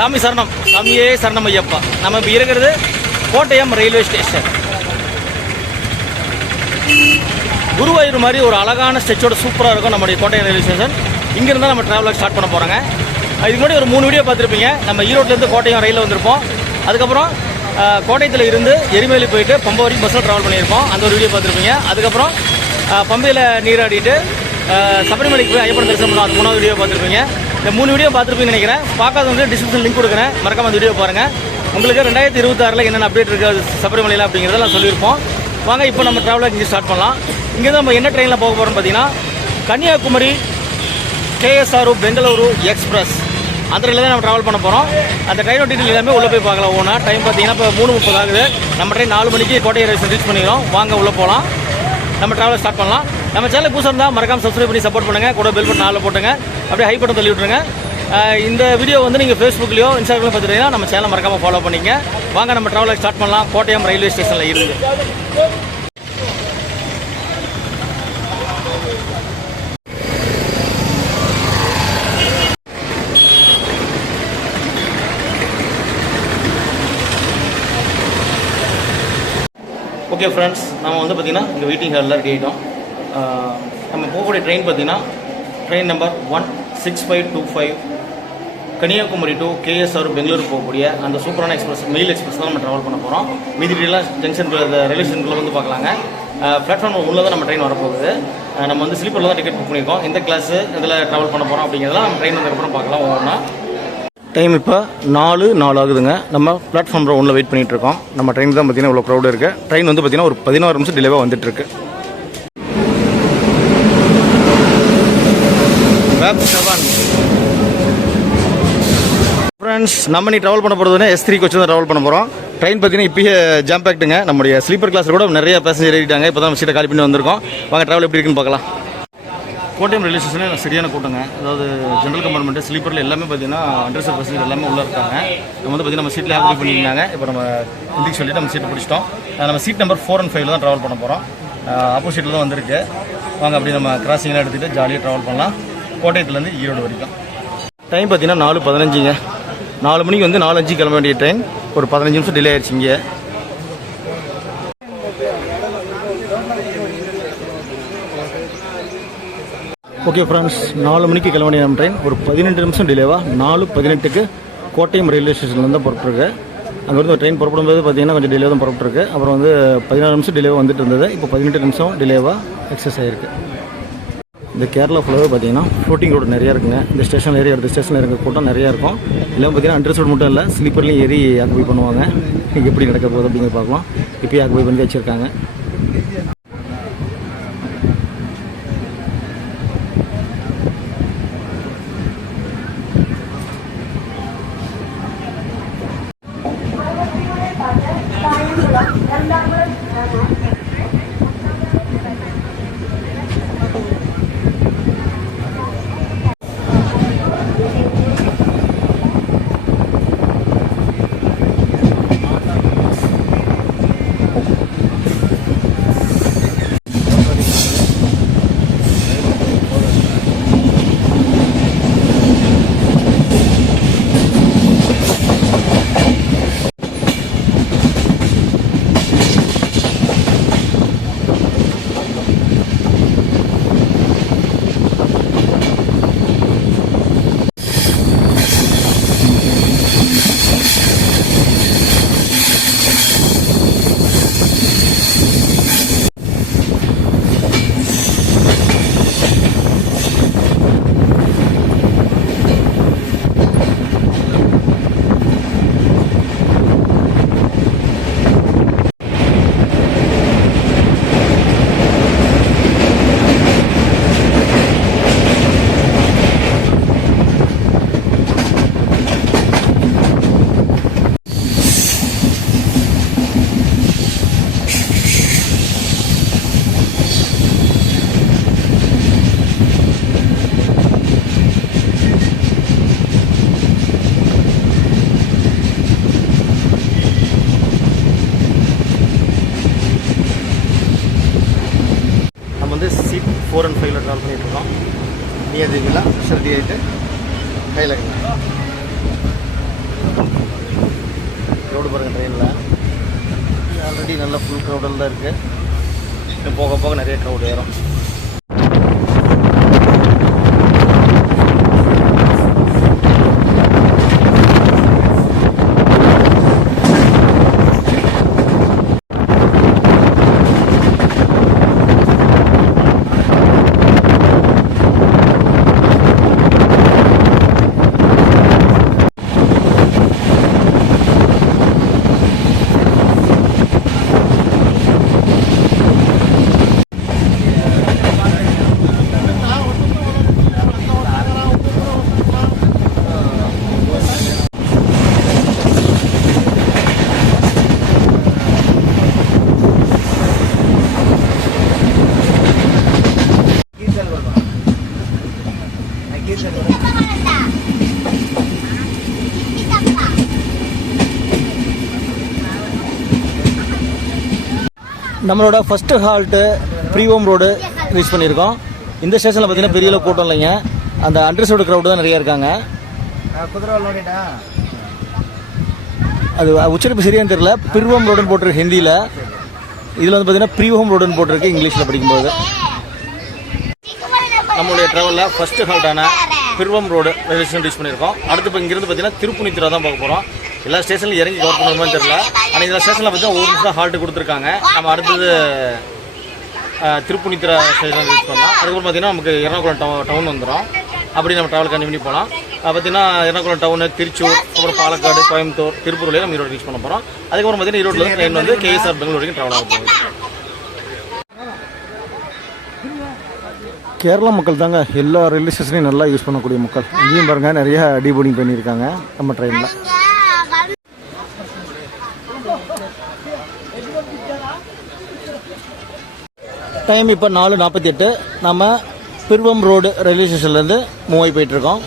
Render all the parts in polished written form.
சாமி சரணம், சாமியே சரணம் ஐயப்பா. நம்ம இப்போ இருக்கிறது கோட்டயம் ரயில்வே ஸ்டேஷன். குருவாயூர் மாதிரி ஒரு அழகான ஸ்ட்ரெச்சோட சூப்பராக இருக்கும் நம்முடைய கோட்டயம் ரயில்வே ஸ்டேஷன். இங்கேருந்தால் நம்ம ட்ராவலாக ஸ்டார்ட் பண்ண போகிறாங்க. இதுக்கு முன்னாடி ஒரு 3 வீடியோ பார்த்துருப்பீங்க. நம்ம ஈரோட்லேருந்து கோட்டயம் ரயிலில் வந்திருப்போம். அதுக்கப்புறம் கோட்டயத்தில் இருந்து எரிமேலி போயிட்டு பம்பை வரைக்கும் பஸ்ஸில் ட்ராவல் பண்ணியிருப்போம். அந்த ஒரு வீடியோ பார்த்துருப்பீங்க. அதுக்கப்புறம் பம்பையில் நீராடிட்டு சபரிமலைக்கு போய் ஐயப்பன் தரிசனம் பண்ணோம். அது 3வது வீடியோ பார்த்துருப்பீங்க. இந்த 3 வீடியோ பார்த்துருப்பீங்கன்னு நினைக்கிறேன். பார்க்காதவங்க டிஸ்கிரிப்ஷன் லிங்க் கொடுக்குறேன், மறக்காம அந்த வீடியோ பாருங்கள். உங்களுக்கு 2026 என்னென்ன அப்டேட் இருக்குது சபரிமலையில் அப்படிங்கிறதெல்லாம் சொல்லியிருப்போம். வாங்க இப்போ நம்ம ட்ராவலாக இங்கே ஸ்டார்ட் பண்ணலாம். இங்கேருந்து நம்ம என்ன ட்ரெயினில் போக போகிறோம்னு பார்த்தீங்கன்னா கன்னியாகுமரி KSRU பெங்களூரு எக்ஸ்பிரஸ் அந்த ட்ரெயினில் தான் நம்ம ட்ராவல் பண்ண போகிறோம். அந்த ட்ரெயினோட டீட்டெயில் எல்லாமே உள்ளே போய் பார்க்கலாம். ஓனா டைம் பார்த்தீங்கன்னா இப்போ 3:30 ஆகுது. நம்ம ட்ரெயின் 4 மணிக்கு கோட்டை ரயில்வே ரீச் பண்ணிக்கிறோம். வாங்க உள்ளே போகலாம், நம்ம ட்ராவலை ஸ்டார்ட் பண்ணலாம். நம்ம சேனல் புதுசாக இருந்தால் மறக்காம சப்ஸ்கிரைப் பண்ணி சப்போர்ட் பண்ணுங்கள். கூட பெல் பட்டன் ஆளில் போட்டுங்க, அப்படியே ஹை பட்டன் தள்ளி விட்டுருங்க. இந்த வீடியோ வந்து நீங்கள் ஃபேஸ்புக்லையோ இன்ஸ்டாகிராம்லையோ பார்த்துட்டீங்கன்னா நம்ம சேனல் மறக்காமல் ஃபாலோ பண்ணிங்க. வாங்க நம்ம ட்ராவலை ஸ்டார்ட் பண்ணலாம். கோட்டயம் ரயில்வே ஸ்டேஷனில் இருந்து ஓகே ஃப்ரெண்ட்ஸ், நம்ம வந்து பார்த்திங்கன்னா இங்கே வெயிட்டிங் ஹாலில் ரெடி ஆகிட்டோம். நம்ம போகக்கூடிய ட்ரெயின் பார்த்திங்கன்னா train number 16525 Kanyakumari to KSRU Bengaluru போகக்கூடிய அந்த சூப்பரான எக்ஸ்பிரஸ், மெயில் எக்ஸ்பிரஸ் தான் நம்ம ட்ராவல் பண்ண போகிறோம். மீதி டீலாம் ஜங்ஷன் ரயில்வே ஸ்டேஷனுக்குள்ளே வந்து பார்க்கலாங்க. பிளாட்ஃபார்ம் உள்ளே தான் நம்ம ட்ரெயின் வரப்போகுது. நம்ம வந்து ஸ்லீப்பரில் தான் டிக்கெட் புக் பண்ணியிருக்கோம். எந்த கிளாஸு இதில் ட்ராவல் பண்ண போகிறோம் அப்படிங்கிறதெல்லாம் நம்ம ட்ரெயின் வந்ததுக்கப்புறம் பார்க்கலாம் ஒவ்வொன்றா. டைம் இப்போ 4:04 ஆகுதுங்க. நம்ம பிளாட்ஃபார்ம் 1 வெயிட் பண்ணிகிட்ருக்கோம். நம்ம ட்ரெயின் தான் பார்த்திங்கன்னா இவ்வளோ க்ரௌடு இருக்குது. ட்ரெயின் வந்து பார்த்திங்கன்னா ஒரு 16 நிமிஷம் டிலேவாக வந்துட்டுருக்கு. ஃப்ரெண்ட்ஸ், நம்ம நீ ட்ராவல் பண்ண போகிறதுனா S3 கோச்சு தான் ட்ராவல் பண்ண போகிறோம். ட்ரெயின் பார்த்திங்கன்னா இப்போயே ஜாம் பேக்டுங்க. நம்முடைய ஸ்லீப்பர் கிளாஸில் கூட நிறைய பேசஞ்சர் ஏறிட்டாங்க. இப்போ தான் சீட்டை காலி பண்ணி வந்திருக்கோம். வாங்க ட்ராவல் எப்படி இருக்குன்னு பார்க்கலாம். கோட்டயம் ரயில்வே ஸ்டேஷனில் சரியான கூட்டங்க. அதாவது ஜென்ரல் கம்பார்ட்மெண்ட்டு ஸ்லீப்பரில் எல்லாமே பார்த்தீங்கன்னா 100 பர்சன்ட் எல்லாமே உள்ளே இருக்காங்க. நம்ம வந்து பார்த்திங்கன்னா நம்ம சீட்டில் ஆக்டிவ் பண்ணியிருந்தாங்க. இப்போ நம்ம ஹிந்திக்கு சொல்லிவிட்டு நம்ம சீட்டை பிடிச்சிட்டோம். நம்ம சீட் நம்பர் 4 and 5 தான் ட்ராவல் பண்ண போகிறோம். ஆப்போசிட்டில் தான் வந்திருக்கு. வாங்க அப்படி நம்ம கிராசிங்லாம் எடுத்துகிட்டு ஜாலியாக ட்ராவல் பண்ணலாம் கோட்டயத்துலேருந்து ஈரோடு வரைக்கும். டைம் பார்த்தீங்கன்னா 4:15ங்க. 4 மணிக்கு வந்து 4:05 கிளம்ப வேண்டிய ட்ரெயின் ஒரு 15 நிமிஷம் டிலே ஆயிடுச்சு இங்கே. ஓகே ஃப்ரெண்ட்ஸ், 4 மணிக்கு கிளம்ப வேண்டிய நம்ம ட்ரெயின் ஒரு 18 நிமிஷம் டிலேவாக 4:18க்கு கோட்டயம் ரயில்வே ஸ்டேஷன்லேருந்து தான் புறப்பட்டுருக்கு. அங்கேருந்து ஒரு ட்ரெயின் புறப்படும்போது பார்த்தீங்கன்னா கொஞ்சம் டிலே தான் புறப்பட்டுருக்கு. அப்புறம் வந்து 16 நிமிஷம் டிலேவாக வந்துட்டு இருந்தது. இப்போ 18 நிமிஷம் டிலேவாக எக்ஸஸ் ஆகிருக்கு. இந்த கேரளா ஃபுல்லாகவே பார்த்தீங்கன்னா ஃப்ளோட்டிங் ரோடு நிறையா இருக்குங்க. இந்த ஸ்டேஷன் ஏறி அடுத்த ஸ்டேஷனில் இருக்க கூட்டம் நிறையா இருக்கும். எல்லாம் பார்த்தீங்கன்னா அண்டர்சோட் மட்டும் இல்லை, ஸ்லீப்பர்லேயும் ஏறி ஆக்குபை பண்ணுவாங்க. எப்படி நடக்க போகுது அப்படிங்கிற பார்க்கலாம். இப்போயே ஆக்குபை பண்ணி வச்சுருக்காங்க. சீட் 4 and 5 ட்ராவல் பண்ணிட்டுருக்கோம். நியர் தி வில்லா ரெடி ஆகிட்டு கையில் வண்டி நல்லா ஃபுல் க்ரௌடில் தான் இருக்குது. போக போக நிறைய க்ரௌட் ஏறும். நம்மளோட ஃபஸ்ட்டு ஹால்ட்டு ப்ரீவோம் ரோடு ரீச் பண்ணியிருக்கோம். இந்த ஸ்டேஷனில் பார்த்தீங்கன்னா பெரிய அளவு கூட்டம் இல்லைங்க. அந்த அண்டர்சோடு க்ரௌடு தான் நிறையா இருக்காங்க. அது உச்சரிப்பு சரியானு தெரியல. ப்ரீவோம் ரோடுன்னு போட்டிருக்கு ஹிந்தியில். இதில் வந்து பார்த்தீங்கன்னா ப்ரீவோம் ரோடுன்னு போட்டிருக்கு இங்கிலீஷில் படிக்கும்போது. நம்மளுடைய ட்ராவலில் ஃபஸ்ட்டு ஹால்ட்டான ப்ரீவோம் ரோடு ரயில்வே ஸ்டேஷன் ரீச் பண்ணியிருக்கோம். அடுத்து இப்போ இங்கேருந்து பார்த்தீங்கன்னா திருப்புனித்துறை தான் பார்க்க போகிறோம். எல்லா ஸ்டேஷன்லையும் இறங்கி கவர் பண்ணுற மாதிரி தெரியல. ஆனால் இந்த ஸ்டேஷனில் பார்த்தீங்கன்னா ஒரு நிமிஷம் ஹால்ட்டு கொடுத்துருக்காங்க. நம்ம அடுத்தது திருப்புனித்துறை ஸ்டேஷன் ரீச் பண்ணலாம். அதுக்கப்புறம் பார்த்தீங்கன்னா நமக்கு எர்ணாகுளம் டவுன் வந்துடும். அப்படி நம்ம ட்ராவல் கண்டினியூ பண்ணி போகலாம். பார்த்தீங்கன்னா எர்ணாகுளம் டவுனு, திருச்சூர், அப்புறம் பாலக்காடு, கோயம்புத்தூர், திருப்பூர்லேயே நம்ம ஈரோடு ரீச் பண்ண போகிறோம். அதுக்கப்புறம் பார்த்தீங்கன்னா ஈரோட்டில் ட்ரெயின் வந்து KSR பெங்களூர் வரைக்கும் ட்ராவல் ஆக போகுது. கேரளா மக்கள் தாங்க எல்லா ரயில்வே ஸ்டேஷனையும் நல்லா யூஸ் பண்ணக்கூடிய மக்கள். இங்கேயும் பாருங்கள் நிறைய டீபோர்டிங் பண்ணியிருக்காங்க நம்ம ட்ரெயினில். டைம் இப்போ 4:48. நம்ம பிர்வம் ரோடு ரயில்வே ஸ்டேஷன்லேருந்து மூவ் ஆகி போயிட்டுருக்கோம்.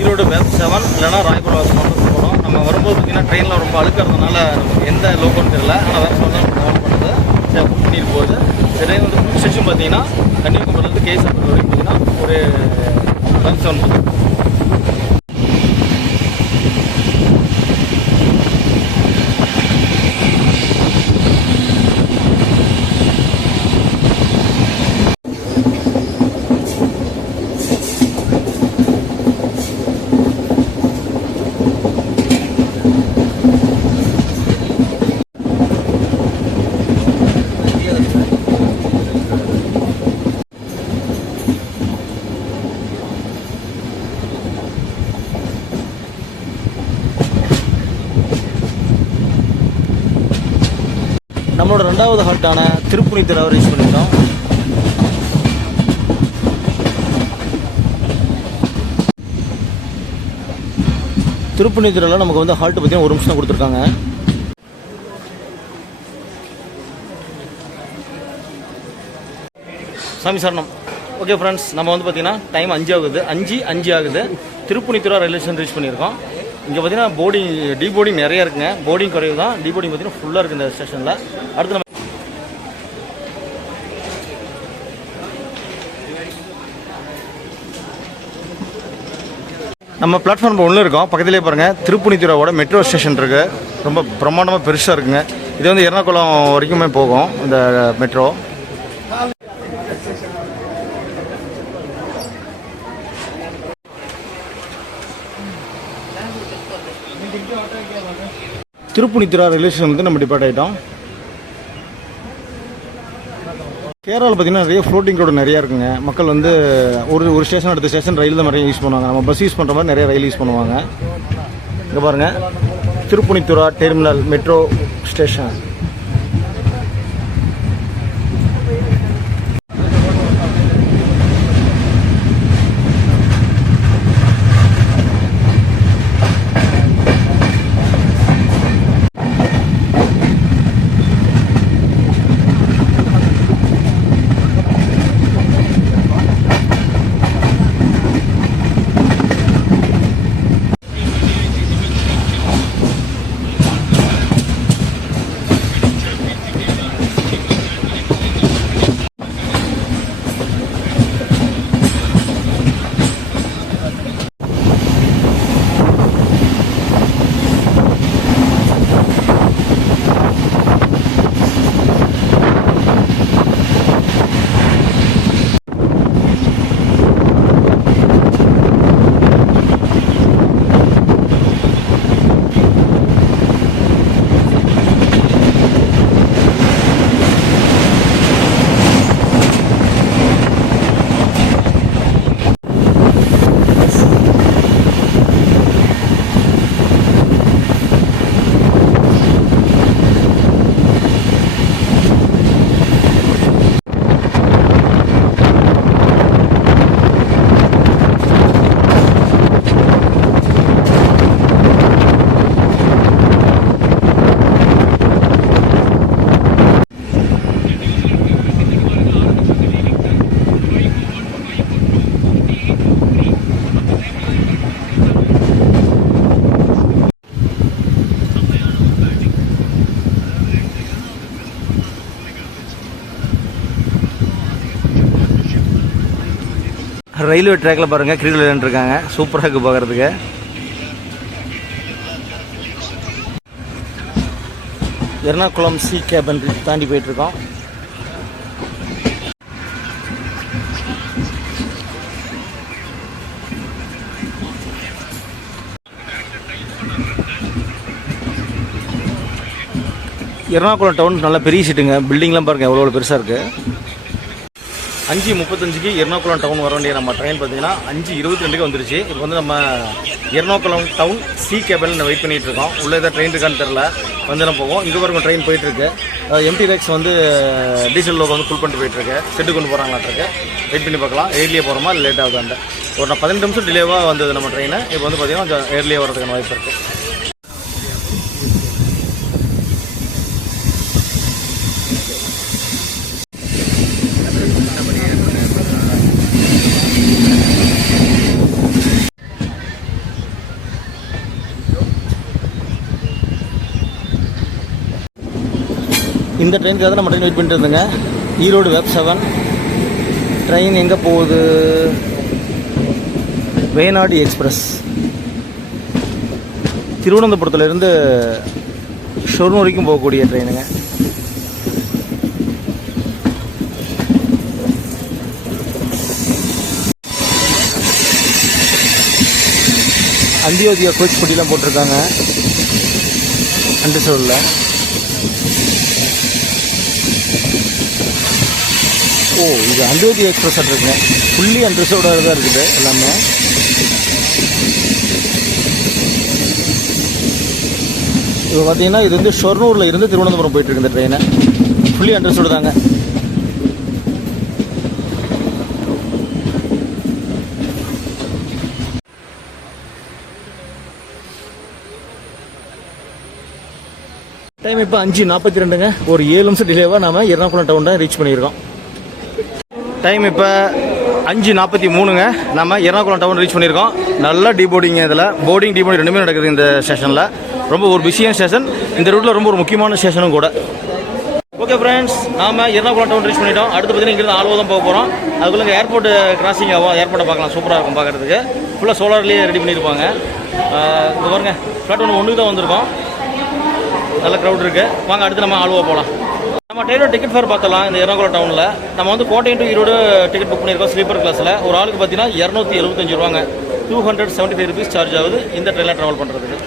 ஈரோடு வேப் 7 இல்லைனா ராயபுரம் வாசல் போகிறோம். நம்ம வரும்போது பார்த்தீங்கன்னா ட்ரெயினில் ரொம்ப அழுக்கிறதுனால நமக்கு எந்த லோக்கோன்னு தெரியல. ஆனால் வேப் 7 தான் கவர் பண்ணுறது புக் பண்ணிட்டு போகுது. ட்ரெயின் வந்து ஸ்டேஷன் பார்த்தீங்கன்னா கன்னியாகுமரிலேருந்து KSR வரைக்கும் பார்த்தீங்கன்னா ஒரு வேப் 7 இருக்குது. நம்மளோட ரெண்டாவது ஹால்ட்டான திருப்புனித்துறை ரீச் பண்ணிட்டோம். திருப்புனித்துறையில் நமக்கு வந்து ஹால்ட்டு பார்த்தீங்கன்னா ஒரு நிமிஷம் கொடுத்துருக்காங்க. சாமி சரணம். ஓகே ஃப்ரெண்ட்ஸ், நம்ம வந்து பார்த்தீங்கன்னா டைம் 5 ஆகுது. திருப்புனித்துறை ரயில்வே ஸ்டேஷன் ரீச் பண்ணியிருக்கோம். இங்கே பார்த்தீங்கன்னா டீபோர்டிங் நிறையா இருக்குங்க. போர்டிங் குறைவு தான், டீபோர்டிங் பார்த்தீங்கன்னா ஃபுல்லாக இருக்குது இந்த ஸ்டேஷனில். அடுத்து நம்ம பிளாட்ஃபார்ம் ஒன்று இருக்கோம். பக்கத்துலேயே பாருங்கள் திருப்புனித்துறையோட மெட்ரோ ஸ்டேஷன் இருக்குது. ரொம்ப பிரம்மாண்டமாக பெருசாக இருக்குங்க. இது வந்து எர்ணாகுளம் வரைக்குமே போகும் இந்த மெட்ரோ. திருப்புனித்துறா ரயில்வே ஸ்டேஷன் வந்து நம்ம டிபார்ட் ஆகிட்டோம். கேரளாவில் பார்த்தீங்கன்னா நிறைய ஃப்ளோட்டிங் ரோடு நிறையா இருக்குங்க. மக்கள் வந்து ஒரு ஸ்டேஷன் அடுத்த ஸ்டேஷன் ரயில் தான் நிறைய யூஸ் பண்ணுவாங்க. நம்ம பஸ் யூஸ் பண்ணுற மாதிரி நிறைய ரயில் யூஸ் பண்ணுவாங்க. இங்கே பாருங்கள், திருப்புனித்துறா டெர்மினல் மெட்ரோ ஸ்டேஷன். ரயில்வே ட்ராக்கில் பாருங்கள் கிரிக்கெட் விளையாண்டுருக்காங்க. சூப்பராக இருக்குது பார்க்குறதுக்கு. எர்ணாகுளம் சி கேபின் தாண்டி போயிட்டுருக்கோம். எர்ணாகுளம் டவுன் நல்ல பெரிய சீட்டுங்க. பில்டிங்லாம் பாருங்கள் எவ்வளோ பெருசாக இருக்குது. 5:35 எர்ணாகுளம் டவுன் வர வேண்டிய நம்ம ட்ரெயின் பார்த்தீங்கன்னா 5:22 வந்துருச்சு. இப்போ வந்து நம்ம எர்ணாகுளம் டவுன் சி கேபிள் வெயிட் பண்ணிகிட்டு இருக்கோம். உள்ளே ஏதாவது ட்ரெயின் இருக்கான்னு தெரில, வந்து நம்ம போவோம். இங்கே வரைக்கும் ட்ரெயின் போயிட்டுருக்கு. எம்டி ரேக்ஸ் வந்து டீசல் லோகோ வந்து ஃபுல் பண்ணிட்டு போயிட்டுருக்கு. செட்டு கொண்டு போகிறாங்களாட்டிருக்கு. வெயிட் பண்ணி பார்க்கலாம் ஏர்லியாக போகிறோமா இல்லை லேட் ஆகுதான்ட்டு. ஒரு 15 நிமிஷம் டிலேவாக வந்தது நம்ம ட்ரெயின். இப்போ வந்து பார்த்திங்கன்னா கொஞ்சம் ஏர்லியாக வரதுக்கான வாய்ப்பு இருக்குது. இந்த ட்ரெயினுக்காக தான் நம்ம ட்ரெயின் வெயிட் பண்ணிட்டு இருந்தோங்க. ஈரோடு வெப் 7 ட்ரெயின் எங்கே போகுது? வேணாடு எக்ஸ்பிரஸ். திருவனந்தபுரத்துலேருந்து ஷொர்ணூர் வரைக்கும் போகக்கூடிய ட்ரெயினுங்க. அந்தியோதயா கோச் பொட்டிலாம் போட்டிருக்காங்க அண்டர்சோரில். ஓ, இது அந்தியோதயா எக்ஸ்பிரஸ் இருக்குங்க. ஃபுல்லி அண்டர்சோட தான் இருக்குது எல்லாமே. இப்போ பார்த்தீங்கன்னா இது வந்து ஷொர்ணூரில் இருந்து திருவனந்தபுரம் போயிட்டுருக்கு இந்த ட்ரெயினை. ஃபுல்லி அண்டர்சோடு தாங்க. டைம் இப்போ 5:42ங்க. ஒரு 7 நிமிஷம் டிலேவாக நம்ம எர்ணாகுளம் டவுன் தான் ரீச் பண்ணியிருக்கோம். டைம் இப்போ 5:43ங்க. நம்ம எர்ணாகுளம் டவுன் ரீச் பண்ணியிருக்கோம். நல்லா டீபோர்டிங். இதில் போர்டிங் டீபோர்டிங் ரெண்டுமே நடக்குது இந்த ஸ்டேஷனில். ரொம்ப ஒரு பிஸியான ஸ்டேஷன். இந்த ரூட்டில் ரொம்ப ஒரு முக்கியமான ஸ்டேஷனும் கூட. ஓகே ஃப்ரெண்ட்ஸ், நாம் எர்ணாகுளம் டவுன் ரீச் பண்ணிட்டோம். அடுத்து பார்த்தீங்கன்னா இங்கிருந்து ஆல்வா தான் போக போகிறோம். அதுக்குள்ளே ஏர்போர்ட் கிராசிங் ஆகும். ஏர்போர்ட்டை பார்க்கலாம். சூப்பராக இருக்கும் பார்க்குறதுக்கு. ஃபுல்லாக சோலார்லேயே ரெடி பண்ணியிருப்பாங்க. இது பாருங்க, பிளாட்ஃபார்ம் 1 தான் வந்திருக்கோம். நல்ல க்ரௌட் இருக்குது. வாங்க அடுத்து நம்ம ஆல்வா போகலாம். நம்ம ட்ரெயினோட டிக்கெட் ஃபேர் பார்த்தலாம். இந்த எர்ணாகுளம் டவுனில் நம்ம வந்து கோட்டை டு ஈரோடு டிக்கெட் புக் பண்ணியிருக்கோம். ஸ்லீப்பர் கிளாஸில் ஒரு ஆளுக்கு பார்த்தீங்கன்னா 275 ரூபாங்க. 275 ருபீஸ் சார்ஜ் ஆகுது இந்த ட்ரெயினில் ட்ராவல் பண்ணுறதுக்கு.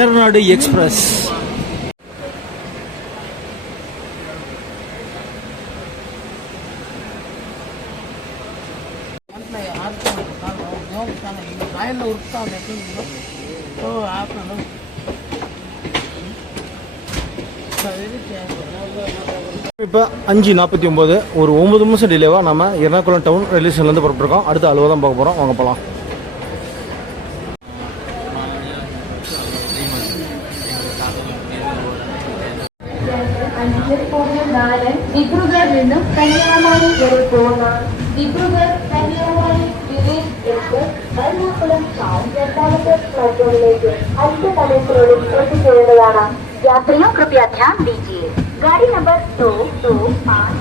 ஏர்நாடு எக்ஸ்பிரஸ். இப்போ 5:49 ஒரு 9 நிமிஷம் டிலேவாக நம்ம எர்ணாகுளம் டவுன் ரயில்வே ஸ்டேஷன்லேருந்து புறப்பட்டுருக்கோம். அடுத்து அலுவலகம் தான் பார்க்க போகிறோம். வாங்க போகலாம். डिब्रूगढ़ कन्याकुमारी डिब्रूगढ़ कन्याकुमारी एर्णाकुളം टाउन यात्रियों कृपया ध्यान दीजिए. गाड़ी नंबर 225.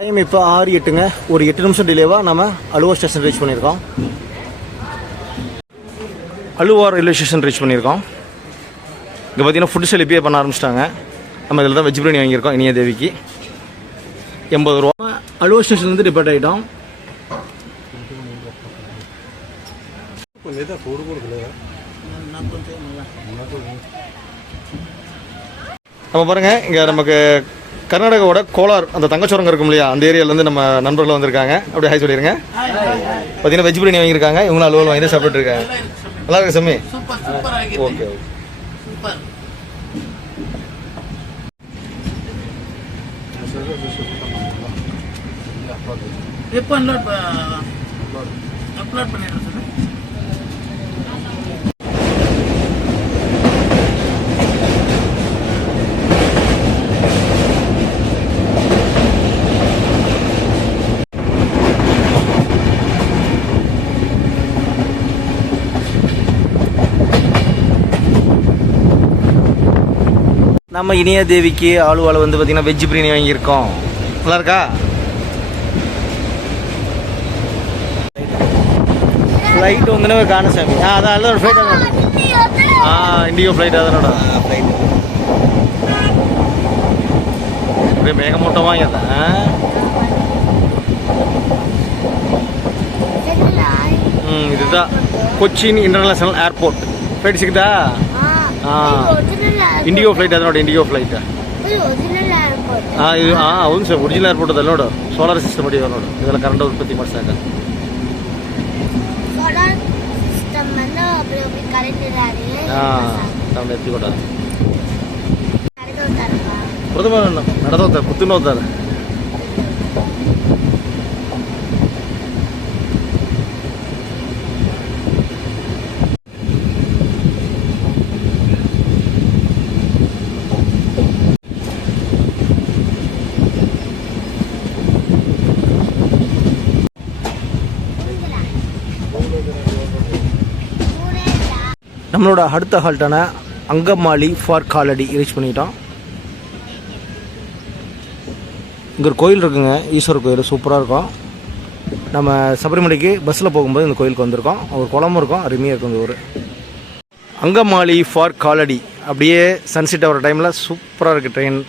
டைம் இப்போ 6:08ங்க. ஒரு 8 நிமிஷம் டிலேவாக நம்ம அலுவா ஸ்டேஷன் ரீச் பண்ணியிருக்கோம். அலுவா ரயில்வே ஸ்டேஷன் ரீச் பண்ணியிருக்கோம். இங்கே பார்த்தீங்கன்னா ஃபுட் செல் இப்பயே பண்ண ஆரம்பிச்சிட்டாங்க. நம்ம இதில் தான் வெஜ் பிரியாணி வாங்கியிருக்கோம். இனிய தேவிக்கு 80 ரூபா. அலுவா ஸ்டேஷன்லேருந்து டிபார்ட் ஆகிட்டோம். நம்ம பாருங்கள், இங்கே நமக்கு கர்நாடகாவோட கோலார் அந்த தங்கச்சுரங்கம் இருக்கும் இல்லையா, அந்த ஏரியாவிலேருந்து நம்ம நண்பர்கள் வந்திருக்காங்க. அப்படியே ஹாய் சொல்லிடுங்க. பார்த்தீங்கன்னா வெஜ் பிரியாணி வாங்கியிருக்காங்க. இவங்களும் அலுவல் வாங்கி தான் சாப்பிட்டு இருக்காங்க. நல்லா இருக்கு சம்மி. ஓகே எப்போ அப்லோட் பண்ணிடுறேன் சார். நம்ம இனியா தேவிக்கு ஆளுவாள் வந்து பார்த்தீங்கன்னா வெஜ் பிரியாணி வாங்கியிருக்கோம். நல்லா இருக்கா? ஃப்ளைட் வந்து காணசாமி அதான் அதோட ஃப்ளைட் அதோட இண்டிகோ ஃப்ளைட் அதனோட ஃப்ளைட் அப்படியே மேகமூட்டம் வாங்கியதான். இதுதான் கொச்சின் இன்டர்நேஷனல் ஏர்போர்ட். ஃப்ளைட் சிக்கிட்டா? இண்டிகோ ஃப்ளைட் அதனோட இண்டிகோ ஃப்ளைட்டா இது అవును సార్ ఒరిజినల్ ఏర్పోర్ట్ ಅದಲ್ಲೋಡ ಸೋಲಾರ್ ಸಿಸ್ಟಮ್ ಅಡಿ ಅದನೋಡ ಇದೆಲ್ಲ ಕರೆಂಟ್ ಉತ್ಪತ್ತಿ ಮಾಡ್ಸಾಕ ಸೋಲಾರ್ ಸಿಸ್ಟಮ್ ಅನ್ನು ಒಬ್ಬರು ಕರೆಂಟ್ ಇರಾರೆ ನಾವು ಎತ್ತಿ ಕೊಟ್ಟಾರ ಪ್ರಥಮ ನಡೆದೋಗ್ತಾರೆ ಕುತ್ತಿನ ಹೋಗ್ತಾರೆ. நம்மளோட அடுத்த ஹால்ட்டான அங்கமாலி ஃபார் காலடி ரீச் பண்ணிட்டோம். இங்கே ஒரு கோயில் இருக்குங்க, ஈஸ்வரர் கோயில் சூப்பராக இருக்கும். நம்ம சபரிமலைக்கு பஸ்ஸில் போகும்போது இந்த கோயிலுக்கு வந்திருக்கோம். ஒரு குளமும் இருக்கும், அருமையாக இருக்கும் இந்த ஊர். அங்கமாலி ஃபார் காலடி அப்படியே சன்செட் ஆகிற டைமில் சூப்பராக இருக்குது ட்ரெயின்.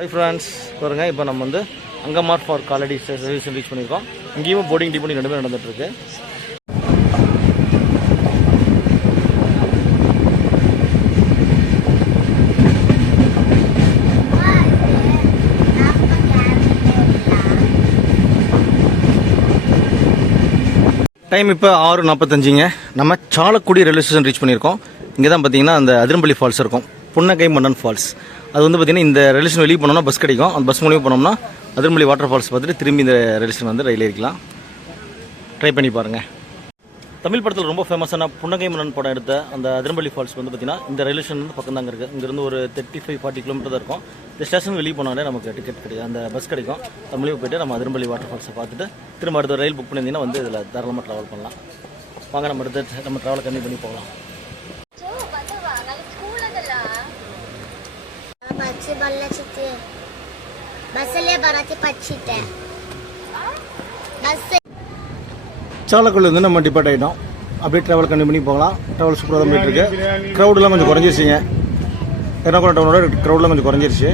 ஹை ஃப்ரெண்ட்ஸ், பாருங்கள் இப்போ நம்ம வந்து அங்கமார் ஃபார் காலடி ஸ்டேஷன் ரீச் பண்ணியிருக்கோம். இங்கேயும் போர்டிங் டிபோர்டிங் ரெண்டுமே நடந்துகிட்ருக்கு. டைம் இப்போ 6:45. நம்ம சாலக்குடி ரயில்வே ஸ்டேஷன் ரீச் பண்ணியிருக்கோம். இங்கே தான் பார்த்தீங்கன்னா அந்த அதிரம்பள்ளி ஃபால்ஸ் இருக்கும், புன்னகை மன்னன் ஃபால்ஸ். அது வந்து பார்த்தீங்கன்னா இந்த ரயில்வே ஸ்டேஷன் வெளியே போனோம்னா பஸ் கிடைக்கும். அந்த பஸ் மூலியமாக போனோம்னா அதிரம்பள்ளி வாட்டர் ஃபால்ஸ் பார்த்துட்டு திரும்பி இந்த ரயில்வே ஸ்டேஷன் வந்து ரயில் ஏறிக்கலாம். ட்ரை பண்ணி பாருங்கள். தமிழ் படத்தில் ரொம்ப ஃபேமஸான புன்னகை மன்னன் படம் எடுத்த அந்த அதிரம்பள்ளி ஃபால்ஸ் வந்து பார்த்தீங்கன்னா இந்த ரயில்வே ஸ்டேஷன் வந்து பக்கம் தாங்க இருக்குது. இங்கேருந்து ஒரு 35-40 கிலோமீட்டர் தான் இருக்கும். இந்த ஸ்டேஷன் வெளியே போனாலே நமக்கு டிக்கெட் கிடைக்கும், அந்த பஸ் கிடைக்கும். தமிழையும் போய்ட்டு நம்ம அதிரம்பள்ளி வாட்டர் ஃபால்ஸை பார்த்துட்டு திரும்ப அடுத்த ரயில் புக் பண்ணியிருந்தீங்கன்னா வந்து இதில் தாராளமாக ட்ராவல் பண்ணலாம். வாங்க நம்ம அடுத்து நம்ம ட்ராவலை கம்மி பண்ணி போகலாம். சாலக்குடியில் வந்து நம்ம டிபார்ட் ஆகிட்டோம். அப்படியே ட்ராவல் கண்டினியூ பண்ணி போகலாம். ட்ராவல் சூப்பராக தான் போயிட்டுருக்கு. க்ரௌடெலாம் கொஞ்சம் குறைஞ்சிருச்சுங்க. எர்ணாகுளம் டவுனோட க்ரௌடெலாம் கொஞ்சம் குறைஞ்சிருச்சு.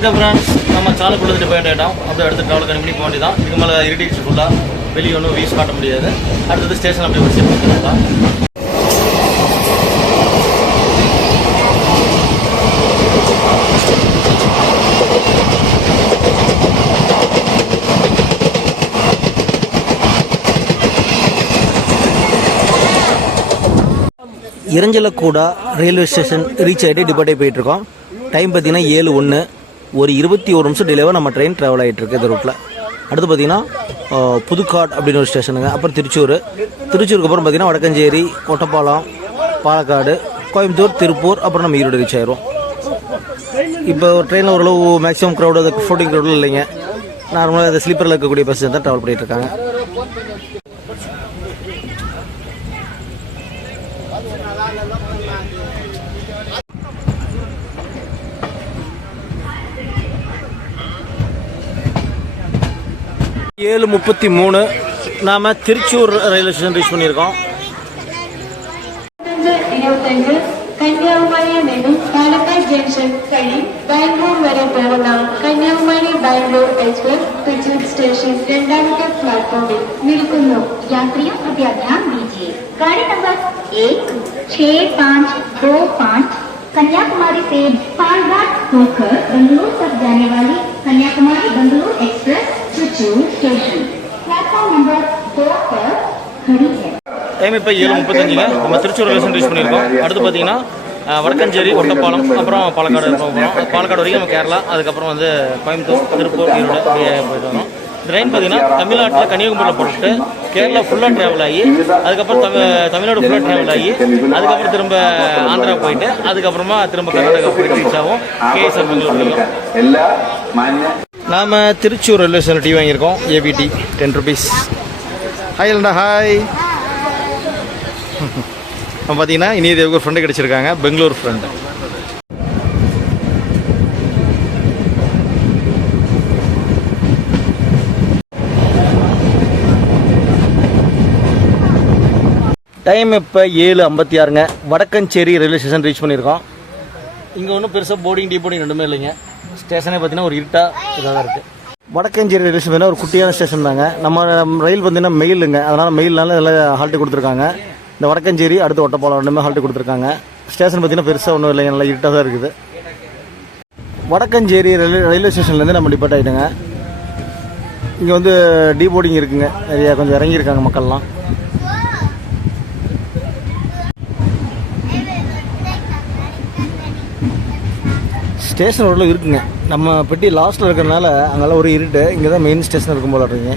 ஓகே ஃப்ரெண்ட்ஸ், நம்ம சாலக்குடியில் டிபெண்ட் ஆகிட்டோம். அப்படியே அடுத்து ட்ராவல் கண்டிப்பாக போக வேண்டியதான். இதுக்கு மேலே இருட்டிச்சு ஃபுல்லாக, வெளியே ஒன்றும் வீஸ் காட்ட முடியாது. அடுத்தது ஸ்டேஷன் அப்படியே வரிசை போட்டுக்கலாம். இறஞ்சலக்கூடா ரயில்வே ஸ்டேஷன் ரீச் ஆகிட்டு டிபார்ட்டே போயிட்டுருக்கோம். டைம் பார்த்தீங்கன்னா 7:01. ஒரு 21 நிமிஷம் டிலேவாக நம்ம ட்ரெயின் ட்ராவல் ஆகிட்டுருக்கு இந்த ரூட்டில். அடுத்து பார்த்தீங்கன்னா புதுக்காடு அப்படின்னு ஒரு ஸ்டேஷனுங்க. அப்புறம் திருச்சூருக்கு அப்புறம் பார்த்தீங்கன்னா வடக்கஞ்சேரி, ஒட்டப்பாலம், பாலக்காடு, கோயம்புத்தூர், திருப்பூர், அப்புறம் நம்ம ஈரோடு ரீச் ஆயிரும். இப்போ ட்ரெயினில் ஓரளவு மேக்ஸிமம் க்ரௌடு, அதுக்கு ஃப்ளோட்டிங் க்ரௌடில் இல்லைங்க. நார்மலாக அந்த ஸ்லீப்பரில் இருக்கக்கூடிய பஸ்ஸஸ் தான் ட்ராவல் பண்ணிகிட்டு இருக்காங்க. ஏழு 33 நாம் திருச்சூர் ரயில்வே ஸ்டேஷன் ரீச் பண்ணியிருக்கோம். கன்னியாகுமரி மேலும் பாலக்காடு ஜங்ஷன் வழி பெங்களூர் வரை போகலாம். கன்னியாகுமரி பெங்களூர் एक्सप्रेस திருச்சூர் स्टेशन 2வது प्लेटफॉर्म निल्कुनु. यात्रियों कृपया ध्यान दीजिए, गाड़ी नंबर 16525 कन्याकुमारी से पालघाट होकर बेंगलुरु तक जाने वाली Kanyakumari Bengaluru express Thrissur station platform number 2 पर खड़ी है. டைம் இப்போ 7:35. நம்ம திருச்சூர் ரயில்வே ஸ்டேஷன் ரீச் பண்ணியிருக்கோம். அடுத்து பார்த்தீங்கன்னா வடக்கஞ்சேரி, ஒட்டப்பாலம், அப்புறம் பாலக்காடு போகிறோம். பாலக்காடு வரைக்கும் நம்ம கேரளா, அதுக்கப்புறம் வந்து கோயம்புத்தூர், திருப்பூர், ஈரோடு அப்படியே போயிட்டு வரோம். இந்த ட்ரெயின் பார்த்தீங்கன்னா தமிழ்நாட்டில் கன்னியாகுமரியில் போட்டு கேரளா ஃபுல்லாக ட்ராவல் ஆகி, அதுக்கப்புறம் தமிழ்நாடு ஃபுல்லாக ட்ராவல் ஆகி, அதுக்கப்புறம் திரும்ப ஆந்திரா போயிட்டு, அதுக்கப்புறமா திரும்ப கர்நாடகா போயிட்டு ரீச் ஆகும் கேஎஸ்ஆர் பெங்களூர். நாம் திருச்சூர் ரயில்வே ஸ்டேஷன் டீ வாங்கியிருக்கோம். ஏபிடி 10 rupees. ஹாய் இல்லைண்டா, ஹாய். நம்ம பார்த்தீங்கன்னா இனி ஒரு ஃப்ரெண்டு கிடச்சிருக்காங்க, பெங்களூர் ஃப்ரெண்டு. டைம் இப்போ 7:56. வடக்கஞ்சேரி ரயில்வே ஸ்டேஷன் ரீச் பண்ணியிருக்கோம். இங்கே ஒன்றும் பெருசாக போர்டிங் டீபோர்டிங் ரெண்டுமே இல்லைங்க. ஸ்டேஷனே பார்த்தீங்கன்னா ஒரு இருட்டாக இதாக தான் இருக்குது. வடக்கஞ்சேரி ரயில்வே ஸ்டேஷன் ஒரு குட்டியான ஸ்டேஷன் தாங்க. நம்ம ரயில் பார்த்தீங்கன்னா மெயிலுங்க, அதனால் மெயில்னால எல்லாம் ஹால்ட்டு கொடுத்துருக்காங்க. இந்த வடக்கஞ்சேரி அடுத்து ஒட்டப்பாலம் ரெண்டுமே ஹால்ட்டு கொடுத்துருக்காங்க. ஸ்டேஷன் பார்த்தீங்கன்னா பெருசாக ஒன்றும் இல்லைங்க, நல்லா இருட்டாக தான் இருக்குது. வடக்கஞ்சேரி ரயில்வே ஸ்டேஷன்லேருந்து நம்ம டிபார்ட் ஆகிட்டோங்க. இங்கே வந்து டீபோர்டிங் இருக்குங்க, நிறையா கொஞ்சம் இறங்கியிருக்காங்க மக்கள்லாம். ஸ்டேஷன் உள்ள இருக்குங்க. நம்ம பெட்டி லாஸ்ட்டில் இருக்கிறதுனால அங்கெல்லாம் ஒரு இருட்டு. இங்கே தான் மெயின் ஸ்டேஷன் இருக்கும் போல இருக்குங்க.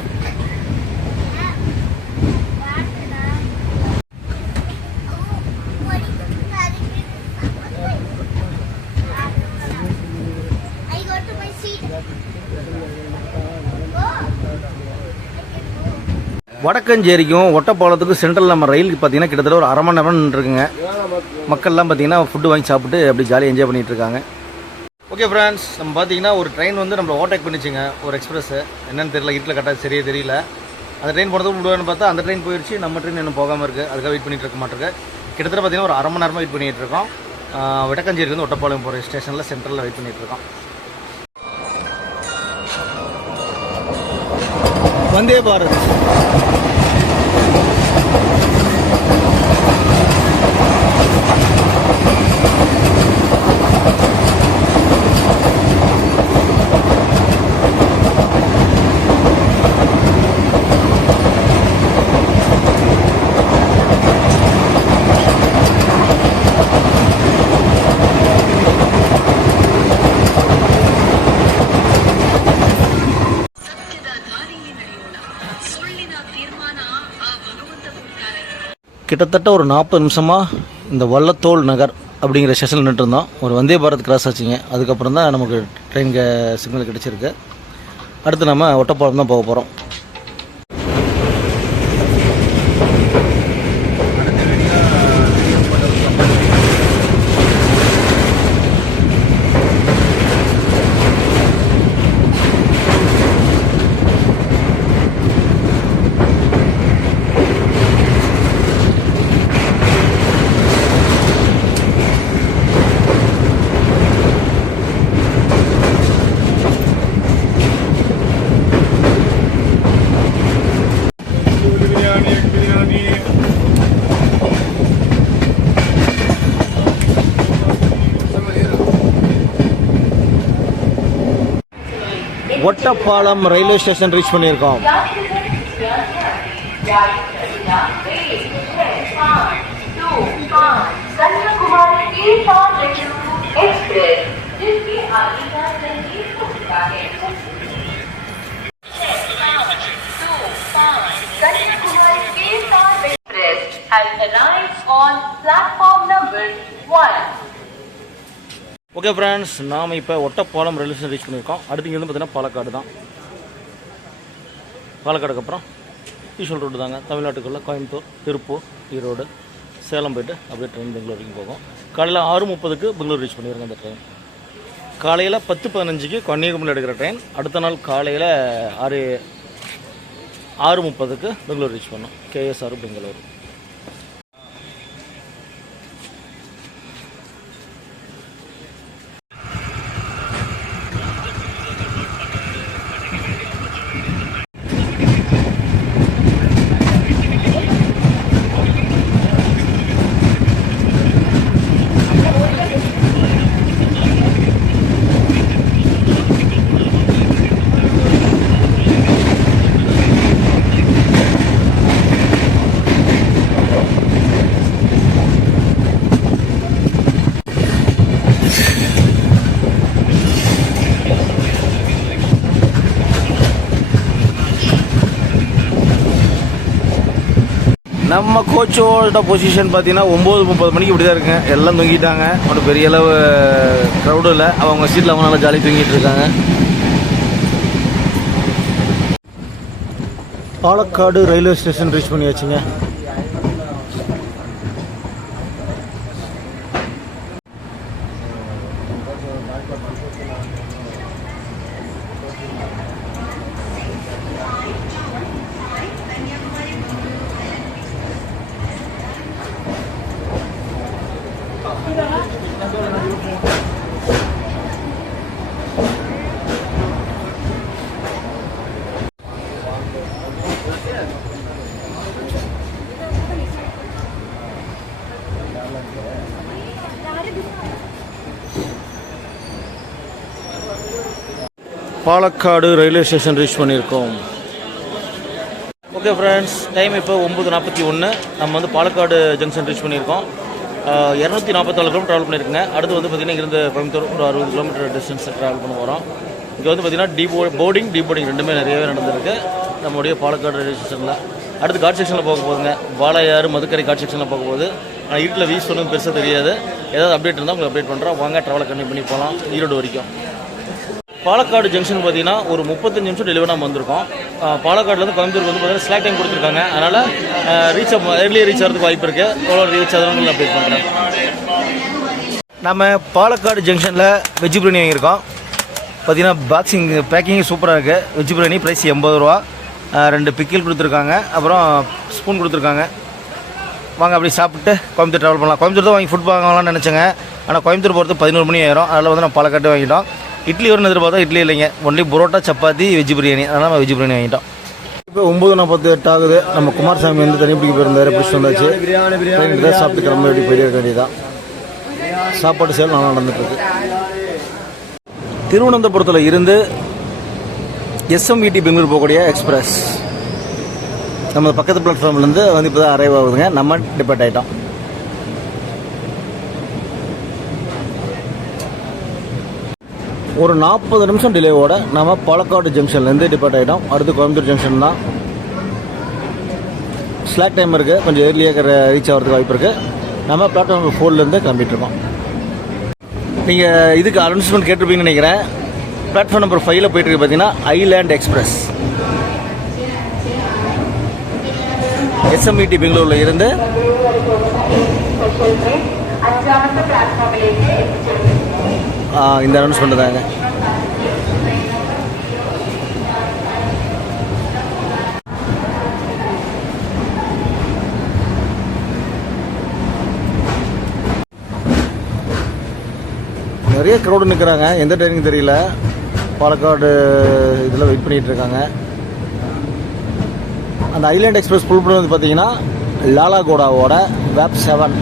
வடக்கஞ்சேரிக்கும் ஒட்டப்பாலத்துக்கும் சென்ட்ரல் நம்ம ரயிலுக்கு பார்த்தீங்கன்னா கிட்டத்தட்ட ஒரு 1/2 மணி நேரம் இருக்குங்க. மக்கள்லாம் பார்த்தீங்கன்னா ஃபுட்டு வாங்கி சாப்பிட்டு அப்படி ஜாலியாக என்ஜாய் பண்ணிகிட்டு இருக்காங்க. ஓகே ஃப்ரெண்ட்ஸ், நம்ம பார்த்தீங்கன்னா ஒரு ட்ரெயின் வந்து நம்மளை ஓவர்டேக் பண்ணிச்சுங்க, ஒரு எக்ஸ்பிரஸ். என்னென்னு தெரியல, இருட்டில் கரெக்டாக சரியே தெரியல. அந்த ட்ரெயின் போனதுக்கு விடுவான்னு பார்த்தா அந்த ட்ரெயின் போயிடுச்சு, நம்ம ட்ரெயின் இன்னும் போகாமல் இருக்குது. அதுக்காக வெயிட் பண்ணிட்டு இருக்க மாட்டிருக்கு. கிட்டத்தட்ட பார்த்தீங்கன்னா ஒரு 1/2 மணி நேரமாக வெயிட் பண்ணிகிட்டு இருக்கோம். வடக்கஞ்சேரிலேருந்து ஒட்டப்பாளையம் போகிற ஸ்டேஷனில் சென்ட்ரலில் வெயிட் பண்ணிகிட்டு இருக்கோம். வந்தே பாரத். கிட்டத்தட்ட ஒரு 40 நிமிஷமாக இந்த வள்ளத்தோள் நகர் அப்படிங்கிற ஸ்டேஷனில் நின்றுருந்தோம். ஒரு வந்தே பாரத் கிராஸ் ஆச்சுங்க. அதுக்கப்புறம் தான் நமக்கு ட்ரெயினுக்கு சிக்னல் கிடச்சிருக்கு. அடுத்து நம்ம ஒட்டப்பாலம் தான் போக போகிறோம். ஒட்டப்பாலம் ரயில்வே ஸ்டேஷன் ரீச் பண்ணியிருக்கோம். ஓகே ஃப்ரெண்ட்ஸ், நாம் இப்போ ஒட்டப்பாலம் ரயில்வே ஸ்டேஷன் ரீச் பண்ணியிருக்கோம். அடுத்து இங்கே வந்து பார்த்தீங்கன்னா பாலக்காடு தான். பாலக்காடுக்கு அப்புறம் யூஷுவல் ரோடு தாங்க. தமிழ்நாட்டுக்குள்ளே கோயம்புத்தூர், திருப்பூர், ஈரோடு, சேலம் போய்ட்டு அப்படியே ட்ரெயின் பெங்களூர் வரைக்கும் போகும். காலையில் 6:30க்கு பெங்களூர் ரீச் பண்ணிடுங்க அந்த ட்ரெயின். காலையில் 10:15க்கு கன்னியாகுமரியில் எடுக்கிற ட்ரெயின் அடுத்த நாள் காலையில் 6:30க்கு பெங்களூர் ரீச் பண்ணோம். கேஎஸ்ஆர் பெங்களூர். நம்ம கோச்சோட பொசிஷன் பார்த்தீங்கன்னா 9:30 மணிக்கு இப்படி தான் இருக்குங்க. எல்லாம் தூங்கிட்டாங்க. ஒன்றும் பெரிய அளவு க்ரௌடு இல்லை. அவங்க சீட்டில் அவங்க நல்லா ஜாலியாக தூங்கிட்டு இருக்காங்க. பாலக்காடு ரயில்வே ஸ்டேஷன் ரீச் பண்ணியாச்சுங்க. பாலக்காடு ரயில்வே ஸ்டேஷன் ரீச் பண்ணியிருக்கோம். ஓகே ஃப்ரெண்ட்ஸ், டைம் இப்போ 9:41. நம்ம வந்து பாலக்காடு ஜங்ஷன் ரீச் பண்ணியிருக்கோம். 244 கிலோமீட்டர் ட்ராவல் பண்ணியிருக்குங்க. அடுத்து வந்து பார்த்திங்கன்னா இங்கிருந்து கோயம்புத்தூர் ஒரு 60 கிலோமீட்டர் டிஸ்டன்ஸ் ட்ராவல் பண்ண போகிறோம். இங்கே வந்து பார்த்திங்கன்னா போர்டிங் ரெண்டுமே நிறையவே நடந்திருக்கு நம்முடைய பாலக்காடு ரயில்வே ஸ்டேஷனில். அடுத்து காட் செக்ஷனில் போக போகுதுங்க. வாழையாறு மதுக்கரை காட் செக்ஷனில் போக போகுது. ஆனால் வீட்டில் வீஸ் ஒன்றும் பெருசாக தெரியாது. ஏதாவது அப்டேட் இருந்தால் உங்களுக்கு அப்டேட் பண்ணுறோம். வாங்க ட்ராவலை கண்டினியூ பண்ணி போகலாம் ஈரோடு வரைக்கும். பாலக்காடு ஜங்ஷன் பார்த்தீங்கன்னா ஒரு 35 நிமிஷம் டெலிவரி நம்ம வந்திருக்கோம். பாலக்காடுலேருந்து கோயம்புத்தூருக்கு வந்து பார்த்தீங்கன்னா ஸ்லாக் டைம் கொடுத்துருக்காங்க. அதனால் ஏர்லியாக ரீச் ஆகிறதுக்கு வாய்ப்பு இருக்குது. எவ்வளோ ரீச் ஆகுதுன்னு அப்டேட் பண்ணுறேன். நம்ம பாலக்காடு ஜங்ஷனில் வெஜ் பிரியாணி வாங்கியிருக்கோம். பார்த்தீங்கன்னா பேக்கிங் சூப்பராக இருக்குது. வெஜ் பிரியாணி ப்ரைஸ் 80 ரூபா. 2 பிக்கில் கொடுத்துருக்காங்க. அப்புறம் ஸ்பூன் கொடுத்துருக்காங்க. வாங்க அப்படி சாப்பிட்டு கோயம்புத்தூர் ட்ராவல் பண்ணலாம். கோயம்புத்தூர் தான் வாங்கி ஃபுட் வாங்கலாம்னு நினச்சேங்க. ஆனால் கோயம்புத்தூர் போகிறது 11 மணி ஆயிரும். அதில் வந்து நம்ம பாலக்காடு வாங்கிட்டோம். இட்லி வரும்னு எதிர்பார்த்தா இட்லி இல்லைங்க. Only parotta chapati veg biryani. அதனால் நம்ம வெஜ் பிரியாணி வாங்கிட்டோம். இப்போ 9:48 ஆகுது. நம்ம குமாரசாமி வந்து தனி பிடிக்க போயிருந்தார். பிடிச்சிட்டு வந்தாச்சு. ட்ரெயின் சாப்பிட்டு கிளம்ப வேண்டி பெரிய வேண்டியதான். சாப்பாடு சேல் நல்லா நடந்துட்டுருக்கு. திருவனந்தபுரத்தில் இருந்து SMVT பெங்களூர் போகக்கூடிய எக்ஸ்பிரஸ் நம்ம பக்கத்து பிளாட்ஃபார்ம்லேருந்து வந்து இப்போ தான் அரைவ் ஆகுதுங்க. நம்ம டிபார்ட் ஆகிட்டோம். ஒரு 40 நிமிஷம் டிலேவோட நம்ம பாலக்காடு ஜங்ஷன்லேருந்து டிபார்ட் ஆகிட்டோம். அடுத்து கோயம்புத்தூர் ஜங்ஷன் தான். ஸ்லாக் டைம் இருக்குது. கொஞ்சம் ஏர்லியாக ரீச் ஆகிறதுக்கு வாய்ப்பு இருக்குது. நம்ம பிளாட்ஃபார்ம் 4லேருந்து கிளம்பிட்டுருக்கோம். நீங்கள் இதுக்கு அனௌன்ஸ்மெண்ட் கேட்டிருப்பீங்கன்னு நினைக்கிறேன். பிளாட்ஃபார்ம் நம்பர் 5ல் போயிட்டுருக்கு பார்த்தீங்கன்னா ஐலேண்ட் எக்ஸ்பிரஸ். SMVT பெங்களூரில் இருந்து இந்த அனௌன்ஸ்மெண்ட் தாங்க. நிறைய க்ரௌடு நிற்கிறாங்க. எந்த ட்ரெயினுக்கு தெரியல. பாலக்காடு இதில் வெயிட் பண்ணிகிட்டு இருக்காங்க. அந்த ஐலேண்ட் எக்ஸ்பிரஸ் புல் பண்ணி வந்து பார்த்தீங்கன்னா லாலாகோடாவோட வேப் 7.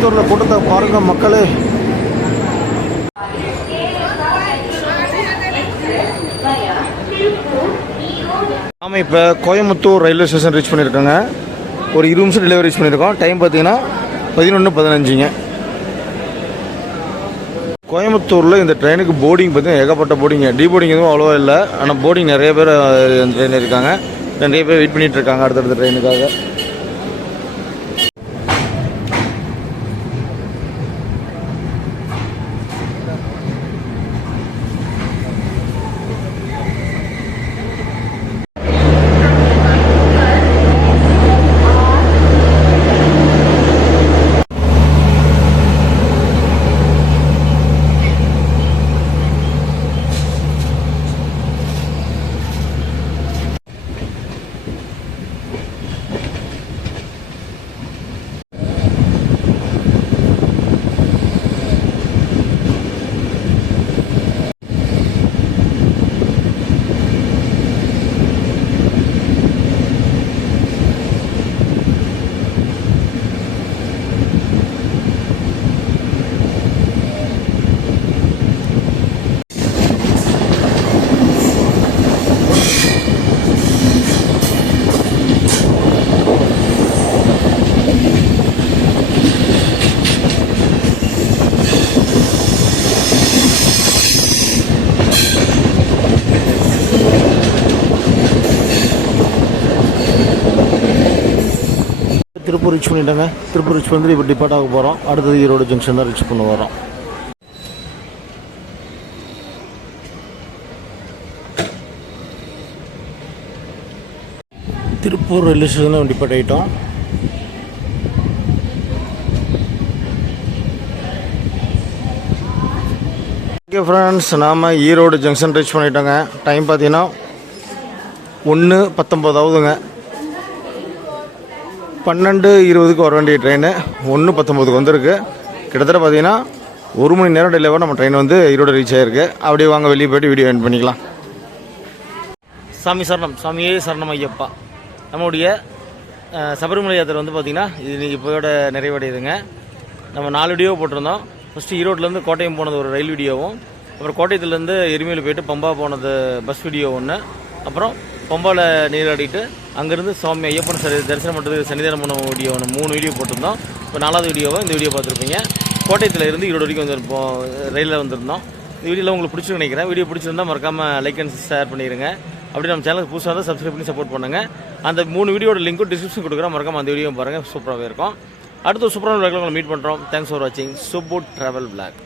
கோயம்புத்தூரில் கூட்டத்தை பாருங்க மக்களே. நாம இப்போ கோயம்புத்தூர் ரயில்வே ஸ்டேஷன் ரீச் பண்ணியிருக்கோங்க. ஒரு 20 நிமிஷம் டெலிவரி ரீச் பண்ணியிருக்கோம். டைம் பார்த்தீங்கன்னா 11:15ங்க. கோயம்புத்தூரில் இந்த ட்ரெயினுக்கு போர்டிங் பார்த்தீங்கன்னா ஏகப்பட்ட போர்டிங்க. போர்டிங் எதுவும் அவ்வளோவா இல்லை, ஆனால் போர்டிங் நிறைய பேர் ட்ரெயினில் இருக்காங்க. நிறைய பேர் வெயிட் பண்ணிகிட்டு இருக்காங்க அடுத்தடுத்த ட்ரெயினுக்காக. திருப்பூர் ரீச் பண்ணிட்டோங்க. திருப்பூர் ரீச் பண்ணி இப்போ டிபார்ட் ஆக போகிறோம். அடுத்தது ஈரோடு ஜங்ஷன் தான் ரீச் பண்ண வரோம். திருப்பூர் ரயில்வே ஸ்டேஷனில் டிபார்ட் ஆகிட்டோம். ஓகே ஃப்ரெண்ட்ஸ், நாம் ஈரோடு ஜங்ஷன் ரீச் பண்ணிட்டோங்க. டைம் பார்த்தீங்கன்னா 1:19 ஆகுதுங்க. 12:20க்கு வர வேண்டிய ட்ரெயின் 1:19க்கு வந்திருக்கு. கிட்டத்தட்ட பார்த்தீங்கன்னா 1 மணி நேரம் டிலேவாக நம்ம ட்ரெயின் வந்து ஈரோடு ரீச் ஆகிருக்கு. அப்படியே வாங்க வெளியே போய்ட்டு வீடியோ எண்ட் பண்ணிக்கலாம். சாமி சரணம், சாமியே சரணம் ஐயப்பா. நம்மளுடைய சபரிமலை யாத்திரை வந்து பார்த்திங்கன்னா இது இன்றைக்கி இப்போயோட நிறைவடையுதுங்க. நம்ம 4 வீடியோ போட்டிருந்தோம். ஃபஸ்ட்டு ஈரோட்லேருந்து கோட்டயம் போனது ஒரு ரயில் வீடியோவும், அப்புறம் கோட்டயத்துலேருந்து எருமையில் போயிட்டு பம்பா போனது பஸ் வீடியோ ஒன்று, அப்புறம் பம்பாவில் நீராடிட்டு அங்கேருந்து சுவாமி ஐயப்பன் தரிசனம் பண்ணுறதுக்கு சன்னிதானம் பண்ண வீடியோ ஒன்று 3 வீடியோ போட்டிருந்தோம். இப்போ 4வது வீடியோவை இந்த வீடியோ பார்த்துருப்பீங்க. கோட்டயத்தில் இருந்து ஈரோடு வரைக்கும் வந்திருப்போம், ரயிலில் வந்திருந்தோம். இந்த வீடியோவில் உங்களுக்கு பிடிச்சிருக்கு நினைக்கிறேன். வீடியோ பிடிச்சிருந்தால் மறக்காமல் லைக் அண்ட் ஷேர் பண்ணிடுங்க. அப்படி நம்ம சேனலுக்கு புதுசாக தான் சப்ஸ்கிரைப் பண்ணி சப்போர்ட் பண்ணுங்கள். அந்த 3 வீடியோட லிங்க்கும் டிஸ்கிரிப்ஷன் கொடுக்குறேன். மறக்காமல் அந்த வீடியோ பாருங்கள், சூப்பராகவே இருக்கும். அடுத்த சூப்பரான விளாக்ல உங்களை மீட் பண்ணுறோம். தேங்க்ஸ் ஃபார் வாட்சிங் சுப்பு ட்ராவல் விளாக்.